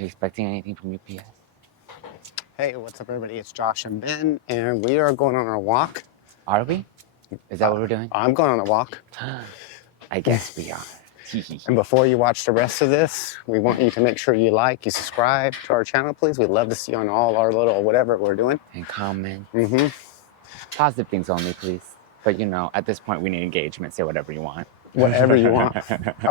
you expecting anything from UPS? Hey, what's up, everybody? It's Josh and Ben, and we are going on our walk. Are we? Is that what we're doing? I'm going on a walk. I guess we are. And before you watch the rest of this, we want you to make sure you like, you subscribe to our channel, please. We'd love to see you on all our little whatever we're doing. And comment. Mm-hmm. Positive things only, please. But you know, at this point, we need engagement. Say whatever you want. Whatever you want.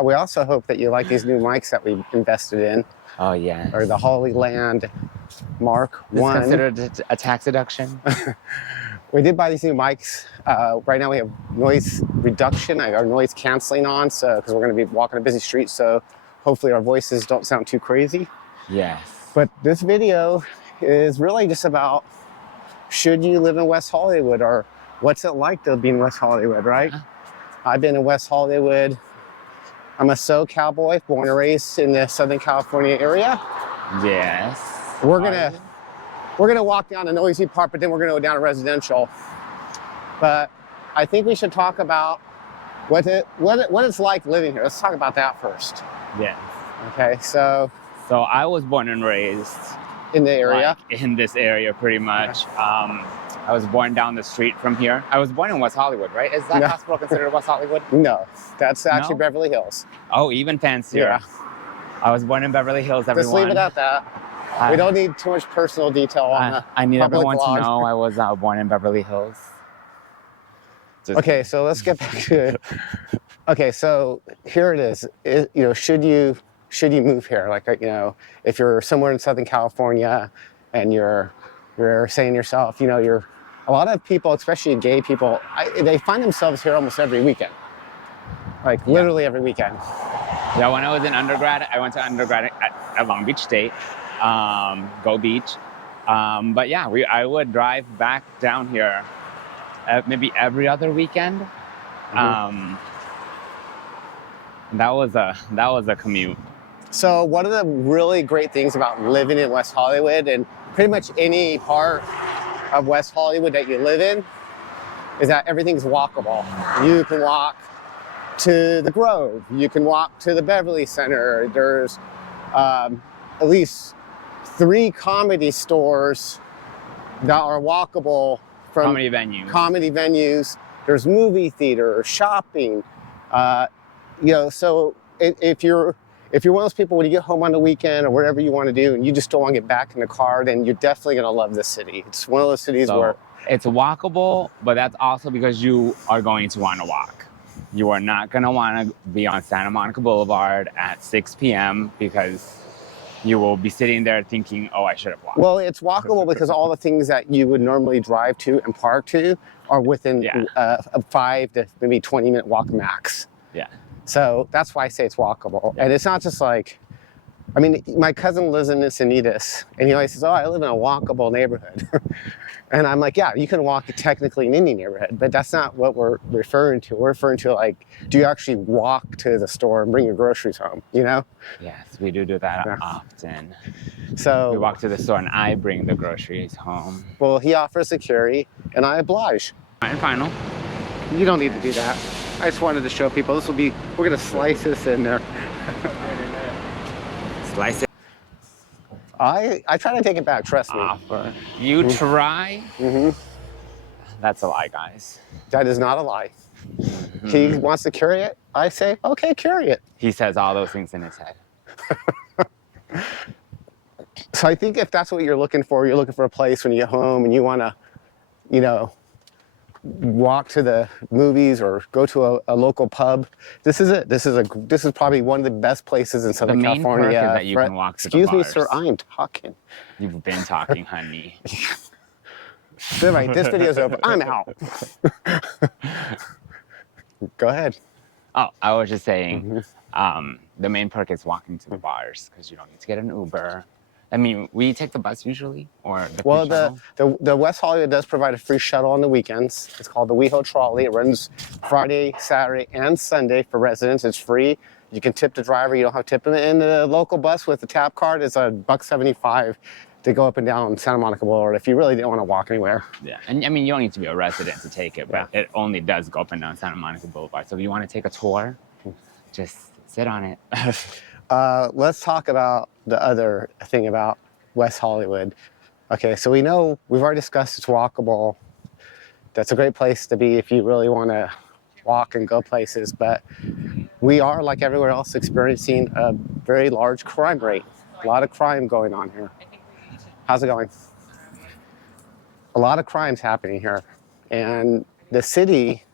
We also hope that you like these new mics that we invested in. Oh, yeah. Or the Holy Land Mark This is 1. considered a tax deduction? We did buy these new mics. Right now we have noise reduction, or noise canceling on, so because we're going to be walking a busy street, so hopefully our voices don't sound too crazy. Yes. But this video is really just about, should you live in West Hollywood, or what's it like to be in West Hollywood, right? I've been in West Hollywood. I'm a SoCal boy, born and raised in the Southern California area. Yes. We're gonna walk down the noisy part, but then we're gonna go down to residential. But I think we should talk about what it's like living here. Let's talk about that first. Yes. Okay, so I was born and raised in the area, like, in this area, pretty much. I was born down the street from here. I was born in West Hollywood, right? Is that hospital considered West Hollywood? No, that's actually Beverly Hills. Oh, even fancier. Yeah. I was born in Beverly Hills, everyone. Just leave it at that. We don't need too much personal detail on I need public everyone vlog. to know I was born in Beverly Hills. Okay, so let's get back to it. Okay, so here it is. Should you move here? Like, if you're somewhere in Southern California and you're saying to yourself, a lot of people, especially gay people, they find themselves here almost every weekend. Like literally every weekend. Yeah, when I was in undergrad, I went to undergrad at Long Beach State, Go Beach. But yeah, I would drive back down here maybe every other weekend. Mm-hmm. That was a commute. So one of the really great things about living in West Hollywood, and pretty much any part of West Hollywood that you live in, is that everything's walkable. You can walk to the Grove, you can walk to the Beverly Center. There's at least 3 comedy stores that are walkable from comedy venues. There's movie theater, shopping. So if you're one of those people, when you get home on the weekend or whatever you want to do and you just don't want to get back in the car, then you're definitely going to love this city. It's one of those cities where it's walkable, but that's also because you are going to want to walk. You are not going to want to be on Santa Monica Boulevard at 6 p.m. because you will be sitting there thinking, oh, I should have walked. Well, it's walkable because all the things that you would normally drive to and park to are within a 5 to maybe 20-minute walk max. Yeah. So that's why I say it's walkable. Yeah. And it's not just like, my cousin lives in Encinitas, and he always says, oh, I live in a walkable neighborhood. And I'm like, yeah, you can walk technically in any neighborhood, but that's not what we're referring to. We're referring to, like, do you actually walk to the store and bring your groceries home, Yes, we do that often. So we walk to the store and I bring the groceries home. Well, he offers security, and I oblige. And final. You don't need to do that. I just wanted to show people. We're going to slice this in there. Slice it. I try to take it back, trust me. You try? Mm-hmm. That's a lie, guys. That is not a lie. Mm-hmm. He wants to carry it. I say, okay, carry it. He says all those things in his head. So I think if that's what you're looking for a place when you get home and you want to, walk to the movies or go to a local pub. This is it. This is probably one of the best places in Southern California. The main perk is that you can walk to the bars. Excuse me, sir, I am talking. You've been talking, honey. All right, this video's over. I'm out. Go ahead. Oh, I was just saying, the main perk is walking to the bars because you don't need to get an Uber. We take the bus usually, or the free shuttle? the West Hollywood does provide a free shuttle on the weekends. It's called the WeHo trolley. It runs Friday, Saturday, and Sunday for residents. It's free. You can tip the driver. You don't have to tip him. And the local bus with the tap card is $1.75 to go up and down Santa Monica Boulevard if you really didn't want to walk anywhere. Yeah, and you don't need to be a resident to take it, but it only does go up and down Santa Monica Boulevard. So if you want to take a tour, just sit on it. Let's talk about the other thing about West Hollywood. Okay, so we know, we've already discussed it's walkable. That's a great place to be if you really want to walk and go places, but we are, like everywhere else, experiencing a very large crime rate. A lot of crime going on here. How's it going? A lot of crimes happening here. And the city,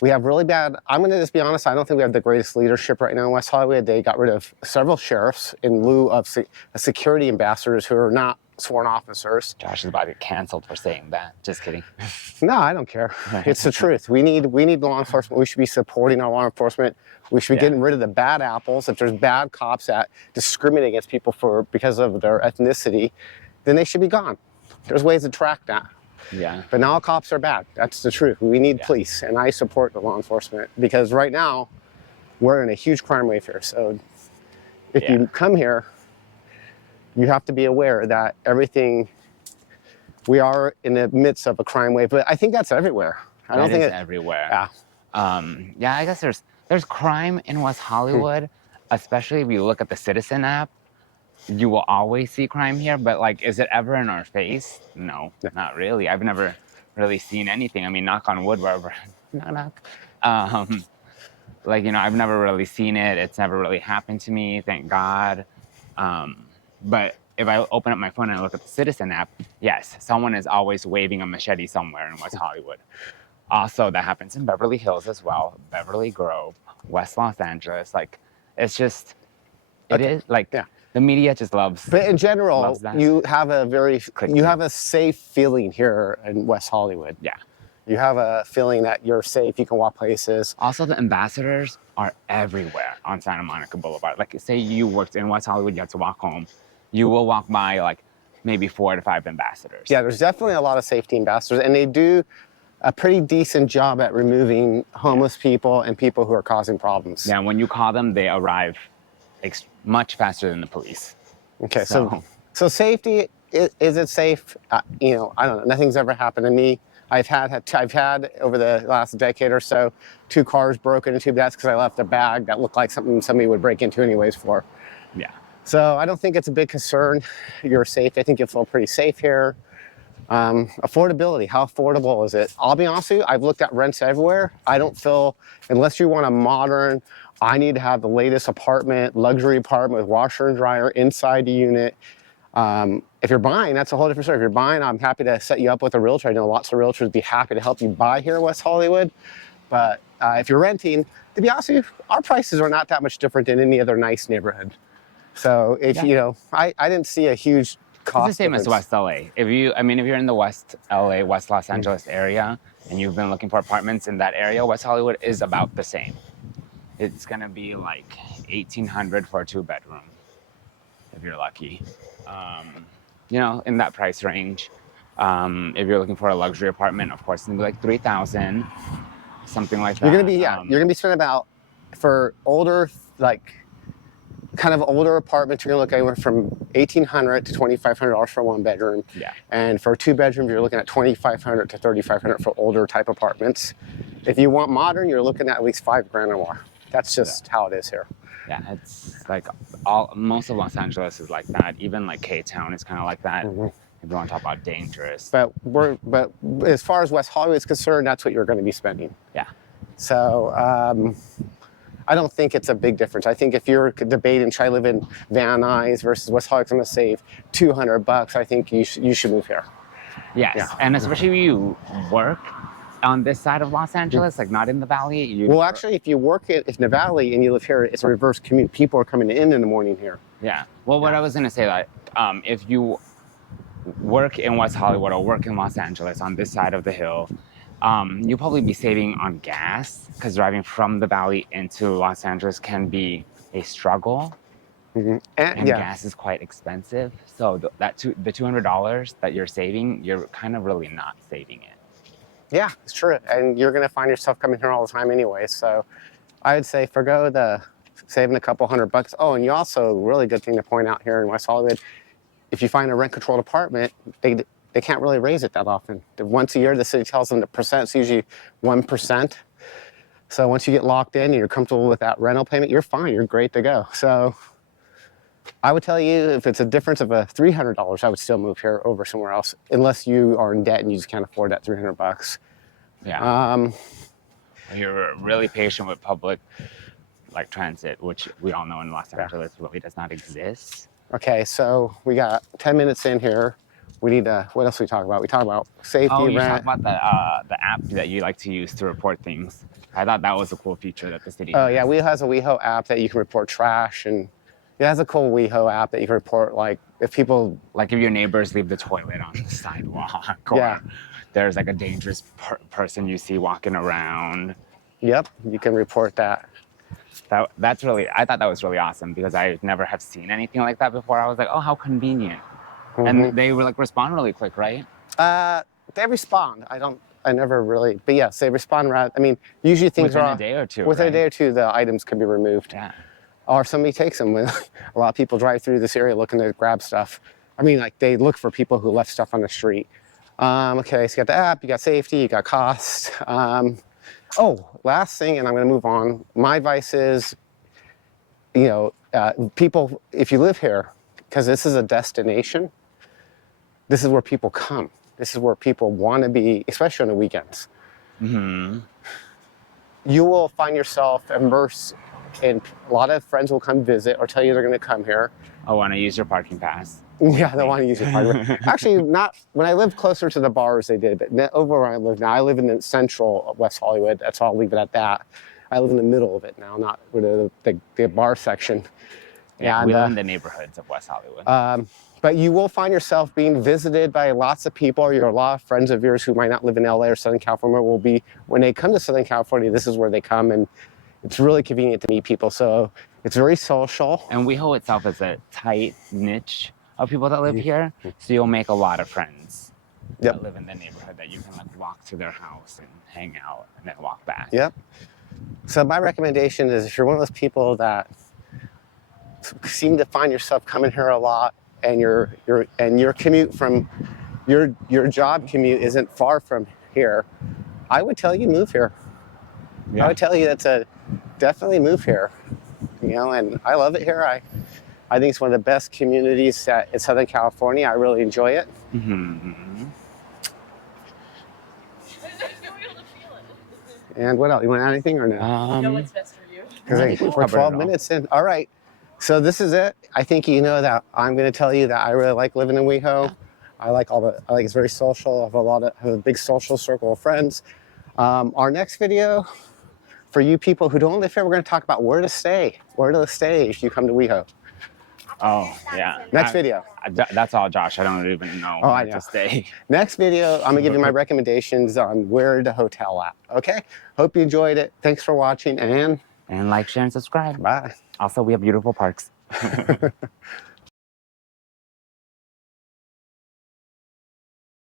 we have really bad, I'm going to just be honest, I don't think we have the greatest leadership right now in West Hollywood. They got rid of several sheriffs in lieu of security ambassadors who are not sworn officers. Josh is about to get canceled for saying that. Just kidding. No, I don't care. It's the truth. We need law enforcement. We should be supporting our law enforcement. We should be getting rid of the bad apples. If there's bad cops that discriminate against people because of their ethnicity, then they should be gone. There's ways to track that. Yeah. But not all cops are bad. That's the truth. We need police, and I support the law enforcement because right now we're in a huge crime wave here. So if you come here, you have to be aware that we are in the midst of a crime wave, but I think that's everywhere. I don't think it's everywhere. Yeah. I guess there's crime in West Hollywood, especially if you look at the Citizen app. You will always see crime here, but like, is it ever in our face? No, not really. I've never really seen anything. I mean, knock on wood, wherever. Knock, knock. Like, I've never really seen it. It's never really happened to me, thank God. But if I open up my phone and I look at the Citizen app, yes, someone is always waving a machete somewhere in West Hollywood. Also, that happens in Beverly Hills as well, Beverly Grove, West Los Angeles. Like, it's just, the media just loves. But in general, you have a safe feeling here in West Hollywood. Yeah. You have a feeling that you're safe, you can walk places. Also, the ambassadors are everywhere on Santa Monica Boulevard. Like, say you worked in West Hollywood, you have to walk home. You will walk by like maybe 4 to 5 ambassadors. Yeah, there's definitely a lot of safety ambassadors, and they do a pretty decent job at removing homeless people and people who are causing problems. Yeah, when you call them, they arrive much faster than the police. Okay, so safety, is it safe? I don't know. Nothing's ever happened to me. I've had over the last decade or so 2 cars broken into. That's because I left a bag that looked like something somebody would break into anyways for. Yeah. So I don't think it's a big concern. You're safe. I think you'll feel pretty safe here. Affordability, how affordable is it? I'll be honest with you, I've looked at rents everywhere. I don't feel, unless you want a modern, I need to have the latest apartment, luxury apartment with washer and dryer inside the unit. If you're buying, that's a whole different story. If you're buying, I'm happy to set you up with a realtor. I know lots of realtors would be happy to help you buy here in West Hollywood. But if you're renting, to be honest with you, our prices are not that much different than any other nice neighborhood. So if I didn't see a huge cost It's the same difference. as West LA. If you're in the West LA, West Los Angeles area, and you've been looking for apartments in that area, West Hollywood is about the same. It's gonna be like $1,800 for a 2-bedroom, if you're lucky. In that price range. If you're looking for a luxury apartment, of course, it's gonna be like $3,000, something like that. You're gonna be spending about, for older, kind of older apartments, you're gonna look anywhere from $1,800 to $2,500 for a 1-bedroom. Yeah. And for a 2-bedroom, you're looking at $2,500 to $3,500 for older type apartments. If you want modern, you're looking at least $5,000 or more. That's just how it is here. Yeah, it's like most of Los Angeles is like that. Even like K-Town is kind of like that. Mm-hmm. If you want to talk about dangerous. But as far as West Hollywood is concerned, that's what you're going to be spending. Yeah. So I don't think it's a big difference. I think if you're debating, should I live in Van Nuys versus West Hollywood, I'm going to save $200. I think you should move here. Yes, yeah. And especially if you work on this side of Los Angeles, like not in the Valley. Well, actually, if you work in the Valley and you live here, it's a reverse commute. People are coming in the morning here. Yeah. Well, what I was going to say that if you work in West Hollywood or work in Los Angeles on this side of the hill, you'll probably be saving on gas because driving from the Valley into Los Angeles can be a struggle. Mm-hmm. And gas is quite expensive. So the $200 that you're saving, you're kind of really not saving it. Yeah, it's true. And you're going to find yourself coming here all the time anyway. So I would say forgo the saving a couple $100. Oh, and you also, really good thing to point out here in West Hollywood, if you find a rent-controlled apartment, they can't really raise it that often. Once a year, the city tells them the percent's usually 1%. So once you get locked in and you're comfortable with that rental payment, you're fine. You're great to go. So I would tell you if it's a difference of $300, I would still move here over somewhere else, unless you are in debt and you just can't afford that $300. Yeah. You're really patient with public like transit, which we all know in Los Angeles really does not exist. Okay, so we got 10 minutes in here. We need to, what else we talk about? We talk about safety, Oh, you rent. talk about the app that you like to use to report things. I thought that was a cool feature that the city Oh has. yeah, WeHo has a WeHo app that you can report trash, and it has a cool WeHo app that you can report like if people, Like if your neighbors leave the toilet on the sidewalk, or Yeah. there's like a dangerous person you see walking around. yep, you can report that. That's really, I thought that was really awesome because I never have seen anything like that before. I was like, oh, how convenient. And they were like respond really quick, right? They respond. I never really, but yes, they respond I mean, usually things Within are a day or two. Within right? a day or two, the items can be removed. Yeah. Or somebody takes them. When a lot of people drive through this area looking to grab stuff. I mean, like they look for people who left stuff on the street. Okay, so you got the app, you got safety, you got cost. Oh, last thing, and I'm going to move on. My advice is, people, if you live here, because this is a destination, this is where people come. This is where people want to be, especially on the weekends. Mm-hmm. You will find yourself immersed in, a lot of friends will come visit or tell you they're going to come here. I want to use your parking pass. Yeah, they want to use your parking. Actually, not when I lived closer to the bars, they did. But over where I live now, I live in the central West Hollywood. That's all. I'll leave it at that. I live in the middle of it now, not with the bar section. Yeah, And, we live in the neighborhoods of West Hollywood. But you will find yourself being visited by lots of people, or a lot of friends of yours who might not live in LA or Southern California will be, when they come to Southern California, this is where they come, and it's really convenient to meet people. So it's very social. And WeHo itself is a tight niche of people that live here, so you'll make a lot of friends Yep. that live in the neighborhood that you can like walk to their house and hang out and then walk back. Yep. So my recommendation is if you're one of those people that seem to find yourself coming here a lot, and your commute from your job commute isn't far from here, I would tell you move here. Yeah. I would tell you definitely move here. And I love it here. I think it's one of the best communities in Southern California. I really enjoy it. Mm-hmm. And what else? You want to add anything or no? Know what's best for you. Because we're 12 minutes in. All right. So this is it. I think you know that I'm going to tell you that I really like living in WeHo. I like it's very social. I have a big social circle of friends. Our next video, for you people who don't live here, we're going to talk about where to stay. Where to stay if you come to WeHo. Oh, yeah. Next video. That's all, Josh. I don't even know I where know. to stay. Next video, I'm going to give you my recommendations on where to hotel at. Okay? Hope you enjoyed it. Thanks for watching, and And like, share, and subscribe. bye. Also, we have beautiful parks.